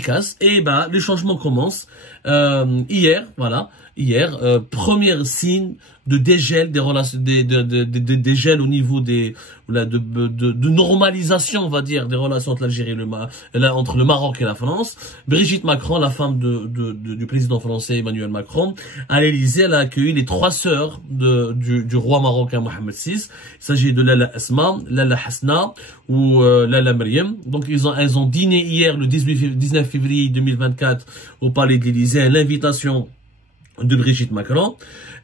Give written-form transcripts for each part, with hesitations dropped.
efficace. Et bah, les changements commencent hier, voilà. Hier, premier signe de dégel des relations, dégel au niveau des, de normalisation, on va dire, des relations entre l'Algérie et entre le Maroc et la France. Brigitte Macron, la femme du président français Emmanuel Macron, à l'Élysée, elle a accueilli les 3 sœurs du roi marocain Mohamed VI. Il s'agit de Lala Asma, Lala Hasna ou Lala Mariam. Donc elles ont dîné hier, le 19 février 2024, au palais de l'Élysée, à l'invitation de Brigitte Macron.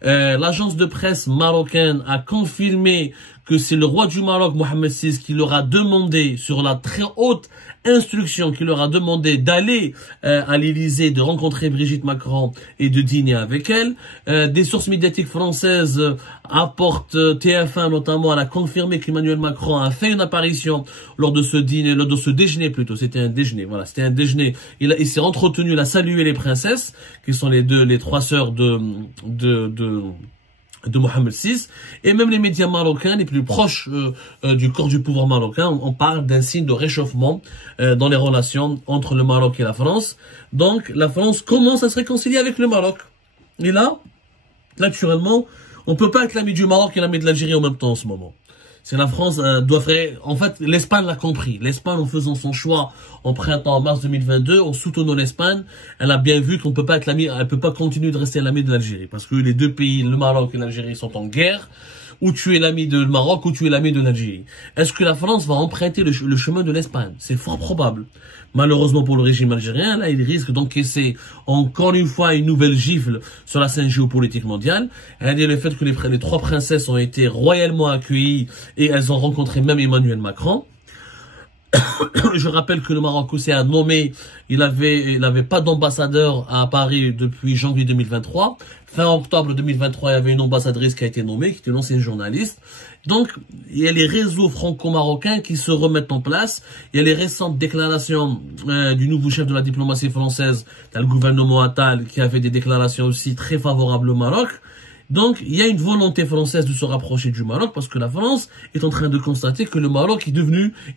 L'agence de presse marocaine a confirmé que c'est le roi du Maroc, Mohamed VI, qui leur a demandé, sur la très haute instruction, qui leur a demandé d'aller à l'Élysée, de rencontrer Brigitte Macron et de dîner avec elle. Des sources médiatiques françaises apportent, TF1 notamment, elle a confirmé qu'Emmanuel Macron a fait une apparition lors de ce dîner, lors de ce déjeuner plutôt, c'était un déjeuner, voilà, c'était un déjeuner. Il s'est entretenu, il a salué les princesses, qui sont les 3 sœurs de Mohamed VI, et même les médias marocains les plus proches du corps du pouvoir marocain, on parle d'un signe de réchauffement dans les relations entre le Maroc et la France. Donc la France commence à se réconcilier avec le Maroc. Et là, naturellement, on peut pas être l'ami du Maroc et l'ami de l'Algérie en même temps en ce moment. C'est la France doit faire... En fait, l'Espagne l'a compris. L'Espagne, en faisant son choix en printemps, en mars 2022, en soutenant l'Espagne, elle a bien vu qu'on peut pas être l'ami, elle peut pas continuer de rester l'ami de l'Algérie. Parce que les deux pays, le Maroc et l'Algérie, sont en guerre. Ou tu es l'ami de Maroc, ou tu es l'ami de l'Algérie. Est-ce que la France va emprunter le chemin de l'Espagne? C'est fort probable. Malheureusement pour le régime algérien, là, il risque d'encaisser encore une fois une nouvelle gifle sur la scène géopolitique mondiale. C'est-à-dire le fait que les 3 princesses ont été royalement accueillies et elles ont rencontré même Emmanuel Macron. Je rappelle que le Maroc aussi a nommé, il avait pas d'ambassadeur à Paris depuis janvier 2023. Fin octobre 2023, il y avait une ambassadrice qui a été nommée, qui était une ancienne journaliste. Donc, il y a les réseaux franco-marocains qui se remettent en place. Il y a les récentes déclarations du nouveau chef de la diplomatie française, le gouvernement Attal, qui a fait des déclarations aussi très favorables au Maroc. Donc, il y a une volonté française de se rapprocher du Maroc parce que la France est en train de constater que le Maroc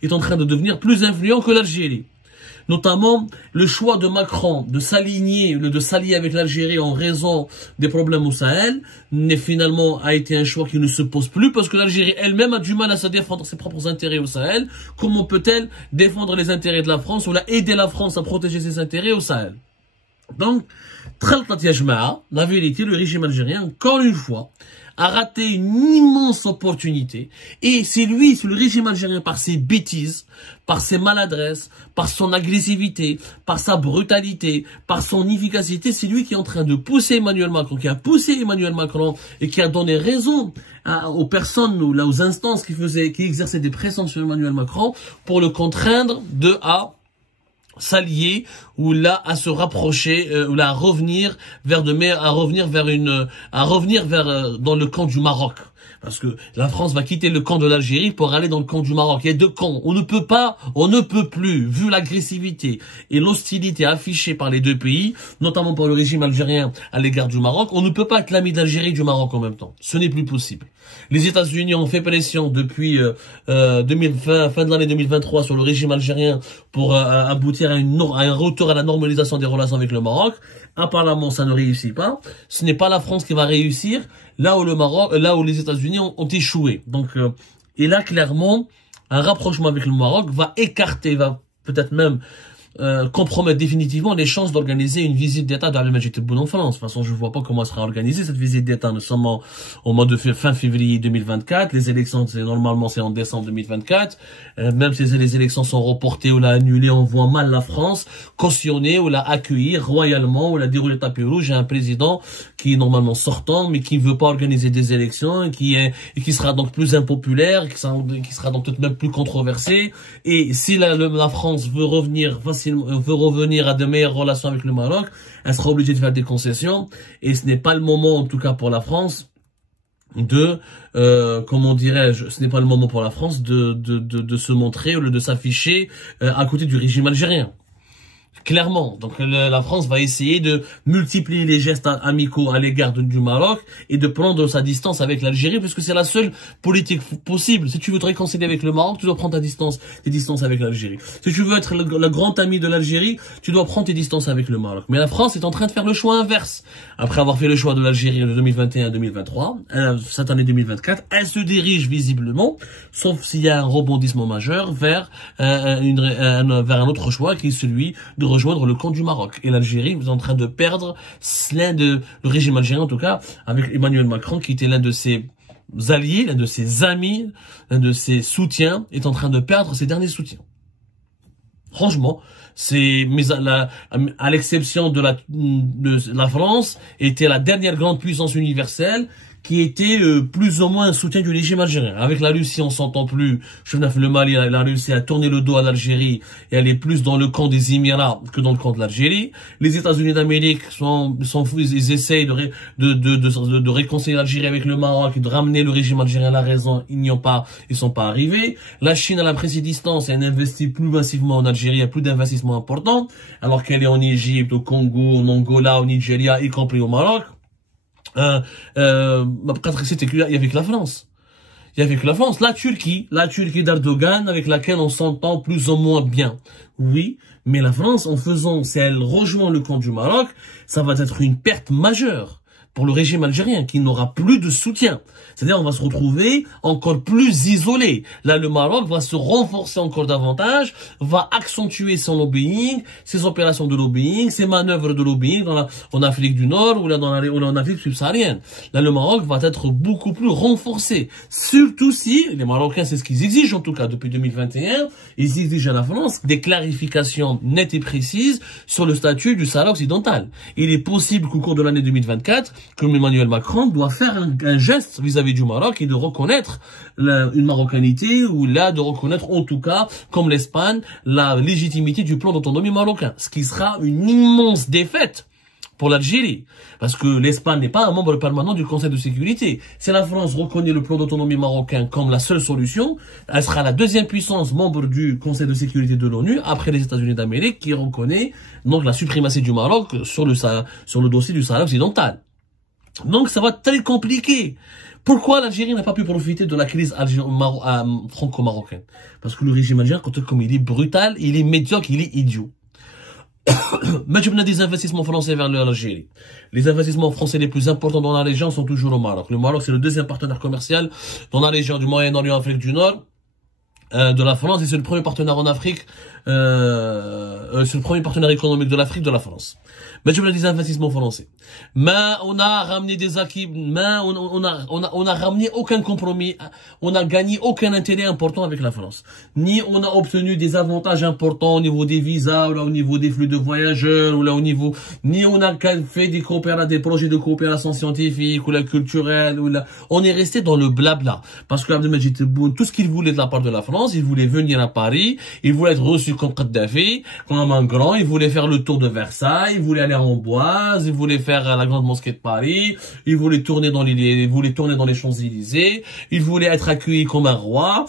est en train de devenir plus influent que l'Algérie. Notamment, le choix de Macron de s'allier avec l'Algérie en raison des problèmes au Sahel, finalement a été un choix qui ne se pose plus parce que l'Algérie elle-même a du mal à se défendre ses propres intérêts au Sahel. Comment peut-elle défendre les intérêts de la France ou aider la France à protéger ses intérêts au Sahel? Donc, la vérité, le régime algérien, encore une fois, a raté une immense opportunité. Et c'est le régime algérien, par ses bêtises, par ses maladresses, par son agressivité, par sa brutalité, par son efficacité, c'est lui qui est en train de pousser Emmanuel Macron, qui a poussé Emmanuel Macron et qui a donné raison aux personnes ou aux instances qui exerçaient des pressions sur Emmanuel Macron pour le contraindre à s'allier ou là à se rapprocher ou là à revenir vers dans le camp du Maroc. Parce que la France va quitter le camp de l'Algérie pour aller dans le camp du Maroc. Il y a 2 camps. On ne peut plus, vu l'agressivité et l'hostilité affichée par les 2 pays, notamment par le régime algérien à l'égard du Maroc, on ne peut pas être l'ami d'Algérie et du Maroc en même temps. Ce n'est plus possible. Les États-Unis ont fait pression depuis fin de l'année 2023 sur le régime algérien pour aboutir à un retour à la normalisation des relations avec le Maroc. Apparemment, ça ne réussit pas. Ce n'est pas la France qui va réussir là où les États-Unis ont échoué. Donc, et là, clairement, un rapprochement avec le Maroc va peut-être même compromettre définitivement les chances d'organiser une visite d'État d'Abdelmadjid Tebboune en France. De toute façon, je ne vois pas comment sera organisée cette visite d'État. Nous sommes au mois de fin février 2024. Les élections, normalement, c'est en décembre 2024. Même si les élections sont reportées ou annulées, on voit mal la France cautionner ou accueillir royalement ou dérouler le tapis rouge. J'ai un président qui est normalement sortant, mais qui ne veut pas organiser des élections et qui sera donc plus impopulaire, qui sera donc peut-être même plus controversé. Et si la France veut revenir à de meilleures relations avec le Maroc, elle sera obligée de faire des concessions. Et ce n'est pas le moment, en tout cas pour la France, ce n'est pas le moment pour la France de se montrer ou de s'afficher à côté du régime algérien. Clairement, donc la France va essayer de multiplier les gestes amicaux à l'égard du Maroc et de prendre sa distance avec l'Algérie, puisque c'est la seule politique possible. Si tu veux te réconcilier avec le Maroc, tu dois prendre tes distances avec l'Algérie. Si tu veux être le grand ami de l'Algérie, tu dois prendre tes distances avec le Maroc. Mais la France est en train de faire le choix inverse. Après avoir fait le choix de l'Algérie de 2021-2023, cette année 2024, elle se dirige visiblement, sauf s'il y a un rebondissement majeur, vers un autre choix qui est celui de rejoindre le camp du Maroc. Et l'Algérie est en train de perdre le régime algérien en tout cas, avec Emmanuel Macron qui était l'un de ses alliés, l'un de ses amis, l'un de ses soutiens, est en train de perdre ses derniers soutiens. Franchement, à l'exception de la France, était la dernière grande puissance universelle qui était plus ou moins un soutien du régime algérien. Avec la Russie, on s'entend plus. Le Mali, la Russie a tourné le dos à l'Algérie et elle est plus dans le camp des Émirats que dans le camp de l'Algérie. Les États-Unis d'Amérique ils essayent de réconcilier l'Algérie avec le Maroc et de ramener le régime algérien à la raison. Ils sont pas arrivés. La Chine, à la prise distance, elle investit plus massivement en Algérie, il y a plus d'investissements importants, alors qu'elle est en Égypte, au Congo, en Angola, au Nigeria, y compris au Maroc. C'était avec la France. Il y avait que la France, la Turquie d'Erdogan, avec laquelle on s'entend plus ou moins bien. Oui, mais la France, si elle rejoint le camp du Maroc, ça va être une perte majeure pour le régime algérien, qui n'aura plus de soutien. C'est-à-dire, on va se retrouver encore plus isolé. Là, le Maroc va se renforcer encore davantage, va accentuer son lobbying, ses opérations de lobbying, ses manœuvres de lobbying en Afrique du Nord ou en Afrique subsaharienne. Là, le Maroc va être beaucoup plus renforcé. Surtout si, les Marocains, c'est ce qu'ils exigent, en tout cas, depuis 2021, ils exigent à la France des clarifications nettes et précises sur le statut du Sahara occidental. Il est possible qu'au cours de l'année 2024, comme Emmanuel Macron doit faire un geste vis-à-vis du Maroc et de reconnaître une marocanité, ou là de reconnaître en tout cas, comme l'Espagne, la légitimité du plan d'autonomie marocain. Ce qui sera une immense défaite pour l'Algérie, parce que l'Espagne n'est pas un membre permanent du Conseil de sécurité. Si la France reconnaît le plan d'autonomie marocain comme la seule solution, elle sera la deuxième puissance membre du Conseil de sécurité de l'ONU, après les États-Unis d'Amérique, qui reconnaît donc la suprématie du Maroc sur le dossier du Sahara occidental. Donc ça va être très compliqué. Pourquoi l'Algérie n'a pas pu profiter de la crise franco-marocaine? Parce que le régime algérien, comme il est brutal, il est médiocre, il est idiot. Mais on a des investissements français vers l'Algérie. Les investissements français les plus importants dans la région sont toujours au Maroc. Le Maroc, c'est le deuxième partenaire commercial dans la région du Moyen-Orient, Afrique du Nord, de la France, et c'est le premier partenaire en Afrique, c'est le premier partenaire économique de l'Afrique de la France. Mais tu veux des investissements français. Mais on a ramené des acquis, mais on a ramené aucun compromis, on a gagné aucun intérêt important avec la France. Ni on a obtenu des avantages importants au niveau des visas, ou là au niveau des flux de voyageurs, ou là au niveau, ni on a fait des projets de coopération scientifique, ou là culturelle, ou là, on est resté dans le blabla. Parce que Abdelmadjid Tebboune, tout ce qu'il voulait de la part de la France, il voulait venir à Paris, il voulait être reçu comme Kadhafi, comme un grand, il voulait faire le tour de Versailles, il voulait aller en Amboise, il voulait faire la grande mosquée de Paris, il voulait tourner dans les Champs-Élysées, il voulait être accueilli comme un roi,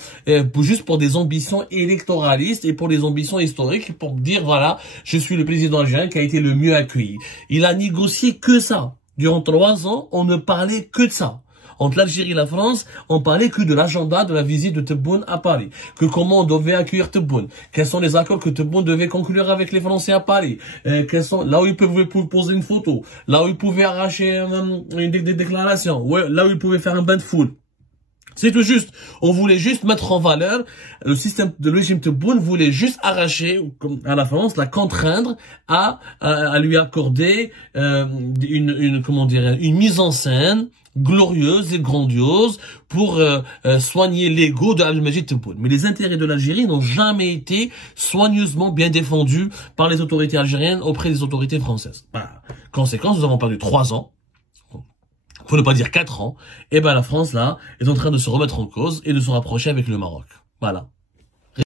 juste pour des ambitions électoralistes et pour des ambitions historiques, pour dire voilà, je suis le président algérien qui a été le mieux accueilli. Il a négocié que ça. Durant 3 ans, on ne parlait que de ça. Entre l'Algérie et la France, on parlait que de l'agenda de la visite de Tebboune à Paris. Que comment on devait accueillir Tebboune. Quels sont les accords que Tebboune devait conclure avec les Français à Paris. Là où il pouvait poser une photo. Là où il pouvait arracher des déclarations. Ouais, là où il pouvait faire un bain de foule. C'est tout juste. On voulait juste mettre en valeur le système de régime Tebboune voulait juste arracher à la France, la contraindre à lui accorder une mise en scène glorieuse et grandiose pour soigner l'ego de Abdelmadjid Tebboune. Mais les intérêts de l'Algérie n'ont jamais été soigneusement bien défendus par les autorités algériennes auprès des autorités françaises. Conséquence, nous avons perdu 3 ans. Pour ne pas dire 4 ans, et ben la France, là, est en train de se remettre en cause et de se rapprocher avec le Maroc. Voilà.